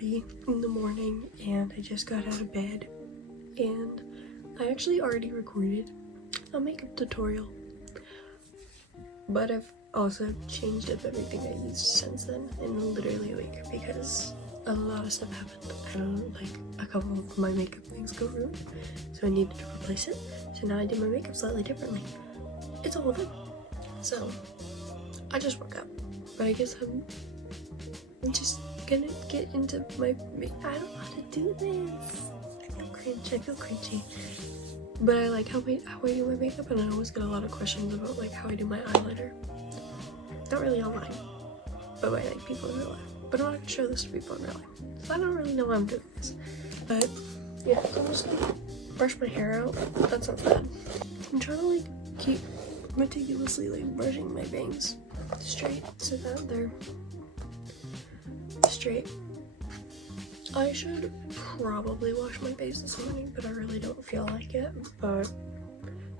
6:30 in the morning and I just got out of bed, and I actually already recorded a makeup tutorial, but I've also changed up everything I used since then in literally a week because a lot of stuff happened and like a couple of my makeup things go ruined, so I needed to replace it. So now I do my makeup slightly differently. It's a whole thing. So I just woke up, but I guess I'm just gonna get into my, I don't know how to do this. I feel cringy. But I like how I do my makeup, and I always get a lot of questions about like how I do my eyeliner. Not really online, but by like people in real life. But I'm not gonna show this to people in real life, so I don't really know why I'm doing this. But yeah, I'm just gonna brush my hair out. That sounds bad. I'm trying to like keep meticulously like brushing my bangs straight so that they're straight. I should probably wash my face this morning, but I really don't feel like it. But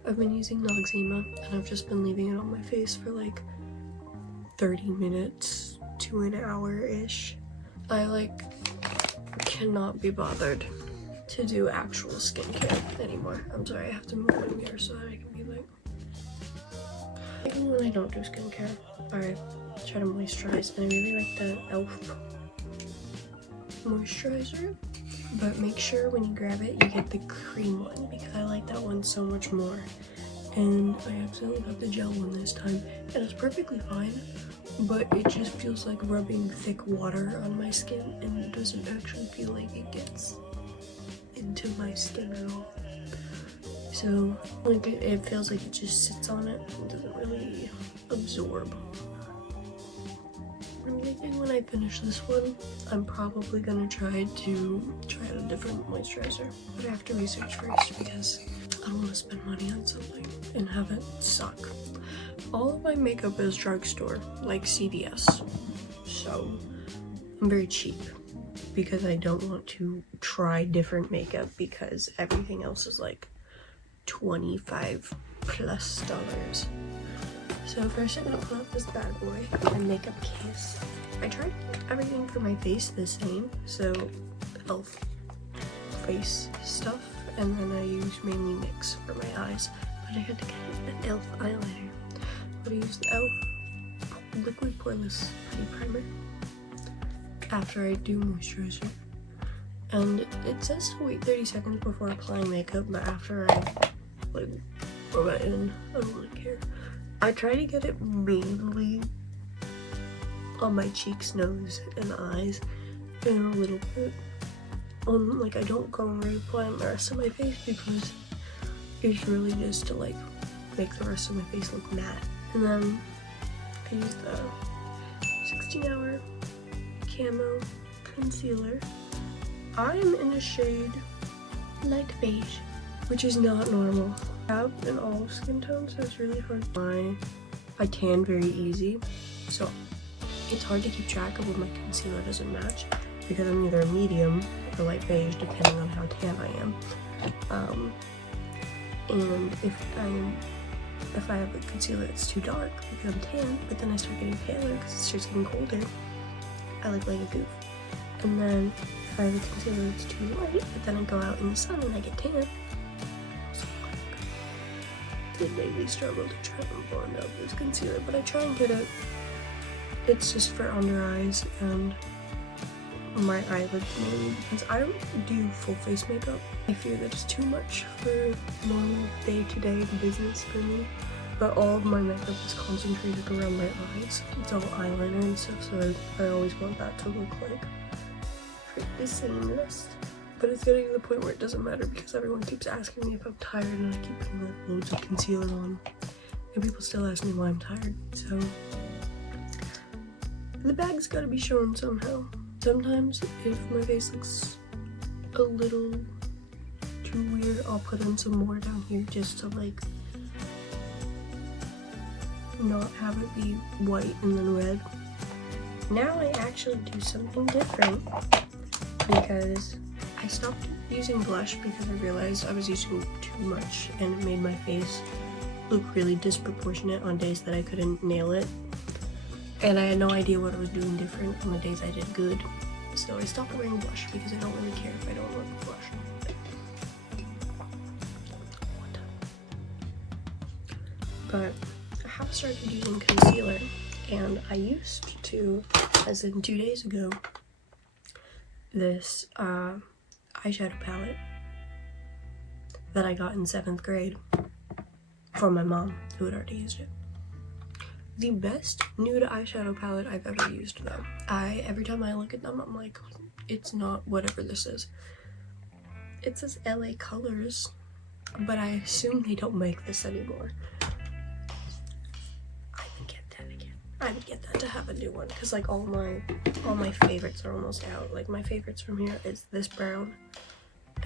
I've been using noxema and I've just been leaving it on my face for like 30 minutes to an hour-ish. I like cannot be bothered to do actual skincare anymore. I'm sorry, I have to move my mirror so that I can be like, even when I don't do skincare, I try to moisturize, and I really like the e.l.f. moisturizer, but make sure when you grab it you get the cream one because I like that one so much more. And I accidentally got the gel one this time and it's perfectly fine, but it just feels like rubbing thick water on my skin and it doesn't actually feel like it gets into my skin at all. So like it feels like it just sits on it and doesn't really absorb. I'm thinking when I finish this one, I'm probably gonna try out a different moisturizer, but I have to research first because I don't want to spend money on something and have it suck. All of my makeup is drugstore, like CVS, so I'm very cheap because I don't want to try different makeup because everything else is like $25 plus. So first I'm gonna pull out this bad boy, my makeup case. I tried to keep everything for my face the same, so e.l.f. face stuff, and then I use mainly NYX for my eyes, but I had to get an e.l.f. eyeliner. But I used the e.l.f. liquid poreless putty primer after I do moisturizer. And it says to wait 30 seconds before applying makeup, but after I like rub it in, I don't really care. I try to get it mainly on my cheeks, nose, and eyes, and a little bit on, like, I don't go and reapply on the rest of my face because it's really just to like make the rest of my face look matte. And then I use the 16-hour camo concealer. I'm in a shade light beige, which is not normal. I have an olive skin tone, so it's really hard. I tan very easy, so it's hard to keep track of when my concealer doesn't match because I'm either a medium or light beige depending on how tan I am. And if I have a concealer that's too dark because I'm tan, but then I start getting paler because it starts getting colder, I look like a goof. And then if I have a concealer that's too light, but then I go out in the sun and I get tan, it made me struggle to try and blend out this concealer, but I try and get it. It's just for under eyes and my eyelids mainly because I don't do full face makeup. I fear that it's too much for normal day-to-day business for me, but all of my makeup is concentrated around my eyes. It's all eyeliner and stuff, so I always want that to look like pretty seamless. But it's getting to the point where it doesn't matter because everyone keeps asking me if I'm tired and I keep putting like loads of concealer on. And people still ask me why I'm tired, so the bag's gotta be shown somehow. Sometimes if my face looks a little too weird, I'll put in some more down here just to like not have it be white and then red. Now I actually do something different because I stopped using blush because I realized I was using too much and it made my face look really disproportionate on days that I couldn't nail it. And I had no idea what I was doing different on the days I did good. So I stopped wearing blush because I don't really care if I don't look blush. But I have started using concealer, and I used to, as in 2 days ago, this eyeshadow palette that I got in 7th grade from my mom, who had already used it. The best nude eyeshadow palette I've ever used, though. Every time I look at them, I'm like, it's not whatever this is. It says LA Colors, but I assume they don't make this anymore. I would get that to have a new one, because like all my favorites are almost out. Like my favorites from here is this brown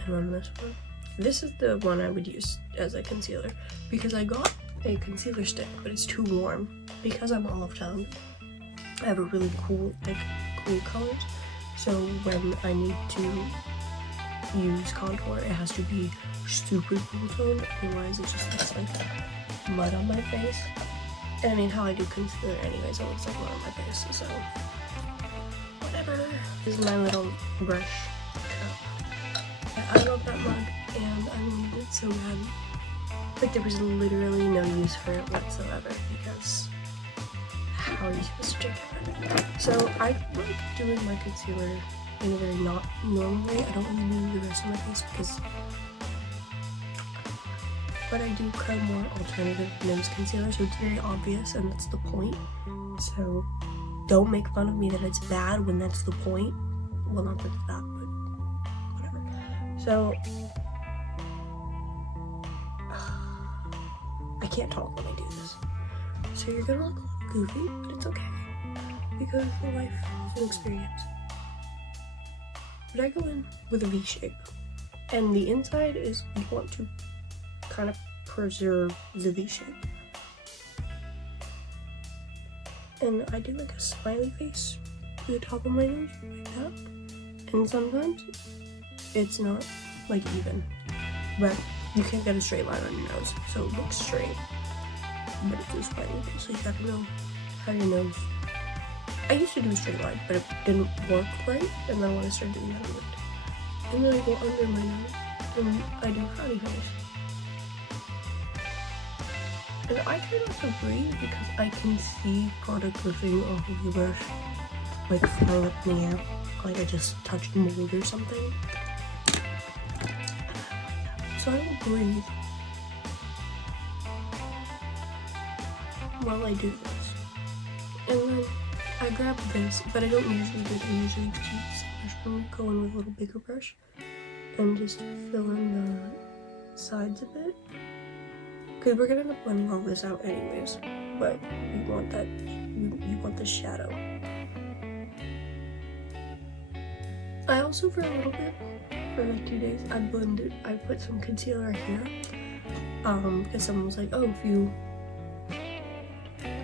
and then this one. This is the one I would use as a concealer, because I got a concealer stick, but it's too warm. Because I'm olive toned, I have a really cool colors. So when I need to use contour, it has to be super cool toned, otherwise it just looks like mud on my face. And I mean, how I do concealer anyways, it looks like mud on my face, so whatever. This is my little brush cup. I love that mug, and I need it so bad. Like, there was literally no use for it whatsoever, because how are you supposed to drink it? So I like doing my concealer in a very not normal way. I don't really do the rest of my face because, but I do kind of more alternative nose concealer, so it's very obvious, and that's the point. So don't make fun of me that it's bad when that's the point. Well, not that it's bad, but whatever. So I can't talk when I do this. So you're gonna look a little goofy, but it's okay, because life is an experience. But I go in with a V shape, and the inside is you want to kind of preserve the V shape. And I do like a smiley face to the top of my nose, like that. And sometimes it's not like even, but you can't get a straight line on your nose, so it looks straight, but it's just smiley, so you gotta know how your nose. I used to do a straight line, but it didn't work right, and then when I started doing that, it worked. And then I go under my nose, and I do frowny face. And I try not to breathe because I can see product dripping off of the brush, like flying up in the air, like I just touched mold or something. So I don't breathe while I do this. And then I grab this, but I don't usually do it. I usually just use this brush and go in with a little bigger brush and just fill in the sides a bit. Because we're gonna end up blending all this out anyways, but you want that, you want the shadow. I also, for a little bit, for like 2 days, I put some concealer here, because someone was like, oh, if you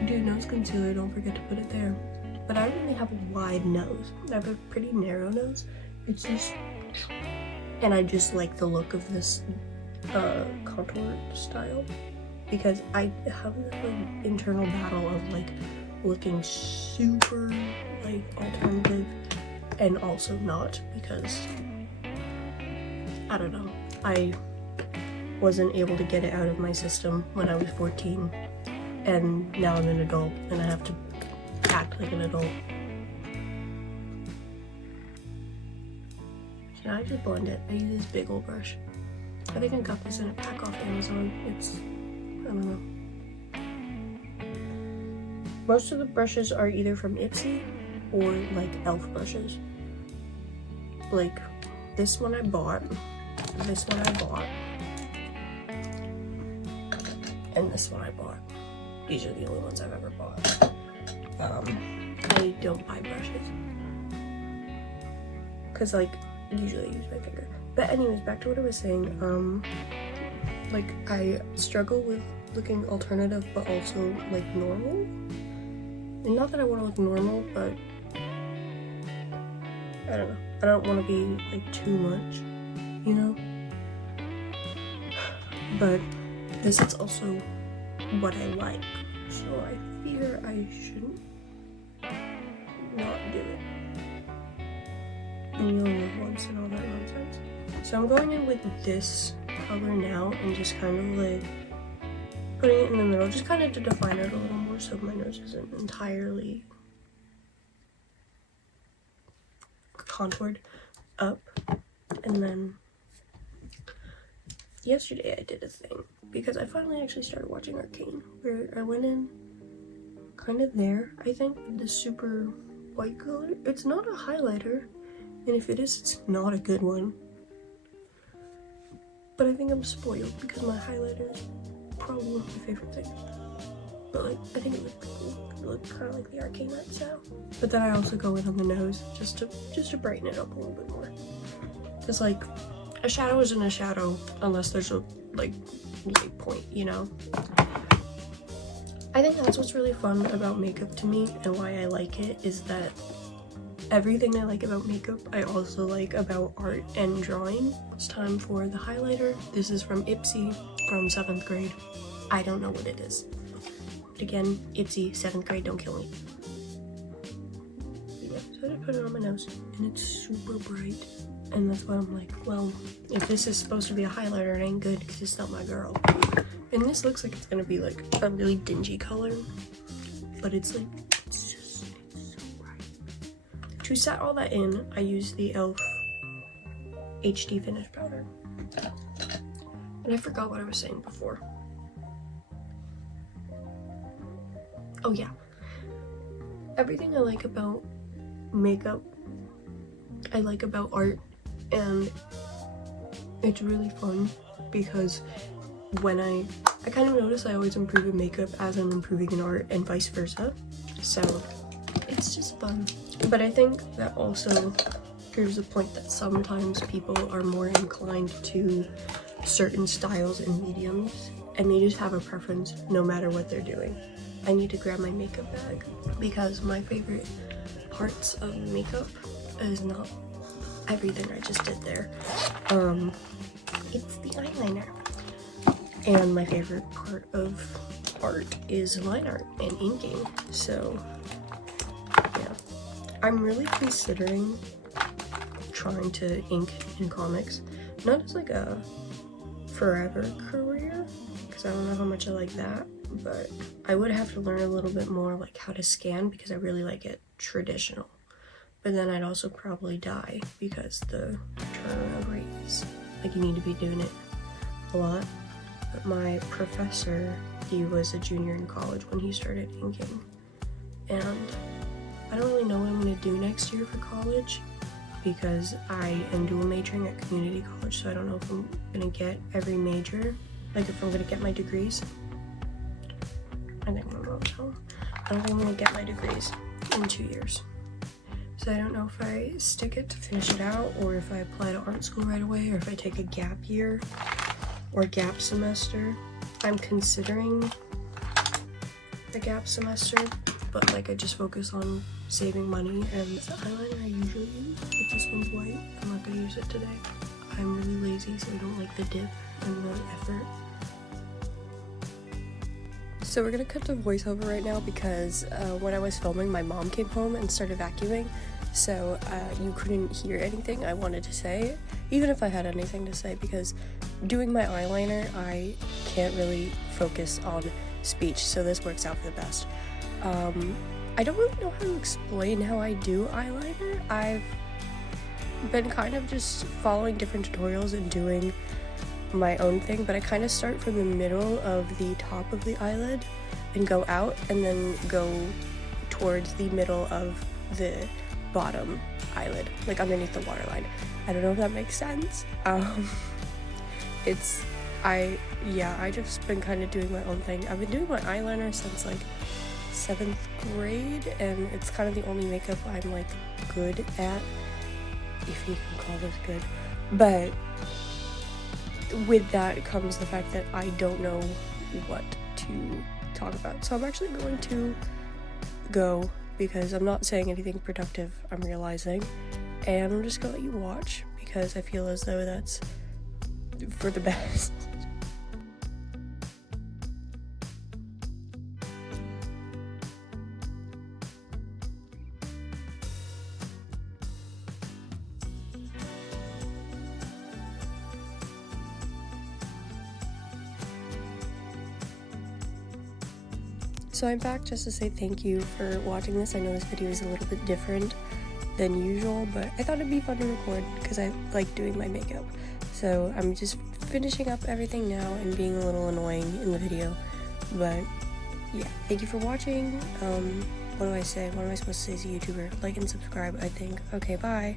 do nose concealer, don't forget to put it there. But I really have a wide nose. I have a pretty narrow nose. It's just, and I just like the look of this contour style, because I have this like internal battle of like looking super like alternative and also not, because I don't know, I wasn't able to get it out of my system when I was 14, and now I'm an adult and I have to act like an adult. So I just blend it. I use this big old brush. I think I got this in a pack off Amazon. It's, I don't know. Most of the brushes are either from Ipsy or like e.l.f. brushes. Like this one I bought, this one I bought, and this one I bought. These are the only ones I've ever bought. I don't buy brushes because like usually I use my finger. But anyways, back to what I was saying. Like I struggle with looking alternative but also like normal. And not that I want to look normal, but I don't know. I don't want to be like too much, you know? But this is also what I like, so I fear I shouldn't not do it. and you'll live once and all that nonsense. So I'm going in with this color now and just kind of like putting it in the middle, just kind of to define it a little more so my nose isn't entirely contoured up. And then yesterday I did a thing because I finally actually started watching Arcane, where I went in kind of there, I think, with the super white color. It's not a highlighter, and if it is, it's not a good one. But I think I'm spoiled because my highlighter is probably one of my favorite things. But like, I think it looked cool. It looked kind of like the Arcane art style. But then I also go in on the nose just to brighten it up a little bit more. Because like, a shadow isn't a shadow unless there's a like light point, you know? I think that's what's really fun about makeup to me, and why I like it, is that everything I like about makeup, I also like about art and drawing. It's time for the highlighter. This is from Ipsy from 7th grade. I don't know what it is. But again, Ipsy, 7th grade, don't kill me. Yeah, so I just put it on my nose, and it's super bright. And that's why I'm like, well, if this is supposed to be a highlighter, it ain't good because it's not my girl. And this looks like it's gonna be like a really dingy color, but it's like, it's so bright. To set all that in, I use the e.l.f. HD finish powder. And I forgot what I was saying before. Oh yeah. Everything I like about makeup, I like about art, and it's really fun because when I kind of notice I always improve in makeup as I'm improving in art, and vice versa. So it's just fun. But I think that also proves the point that sometimes people are more inclined to certain styles and mediums, and they just have a preference no matter what they're doing. I need to grab my makeup bag because my favorite parts of makeup is not everything I just did there. It's the eyeliner. And my favorite part of art is line art and inking. So yeah, I'm really considering trying to ink in comics, not as like a forever career, because I don't know how much I like that, but I would have to learn a little bit more like how to scan, because I really like it traditional. But then I'd also probably die because the turnaround rate is like, you need to be doing it a lot. But my professor, he was a junior in college when he started inking, and I don't really know what I'm going to do next year for college because I am dual majoring at community college, so I don't know if I'm going to get every major, like if I'm going to get my degrees. I think my mom's home. I don't think I'm going to get my degrees in 2 years. So I don't know if I stick it to finish it out, or if I apply to art school right away, or if I take a gap year or gap semester. I'm considering the gap semester, but like I just focus on saving money. And the eyeliner I usually use, but this one's white, I'm not gonna use it today. I'm really lazy, so I don't like the dip and the effort. So we're gonna cut to voiceover right now because when I was filming, my mom came home and started vacuuming, so you couldn't hear anything I wanted to say, even if I had anything to say, because doing my eyeliner, I can't really focus on speech, so this works out for the best. I don't really know how to explain how I do eyeliner. I've been kind of just following different tutorials and doing my own thing, but I kind of start from the middle of the top of the eyelid and go out, and then go towards the middle of the bottom eyelid, like underneath the waterline. I don't know if that makes sense. I just been kind of doing my own thing. I've been doing my eyeliner since like 7th grade, and it's kind of the only makeup I'm like good at, if you can call this good. But with that comes the fact that I don't know what to talk about. So I'm actually going to go, because I'm not saying anything productive, I'm realizing, and I'm just gonna let you watch because I feel as though that's for the best. So I'm back just to say thank you for watching this. I know this video is a little bit different than usual, but I thought it'd be fun to record because I like doing my makeup. So I'm just finishing up everything now and being a little annoying in the video, but yeah, thank you for watching. What do I say? What am I supposed to say as a YouTuber? Like and subscribe, I think. Okay, bye.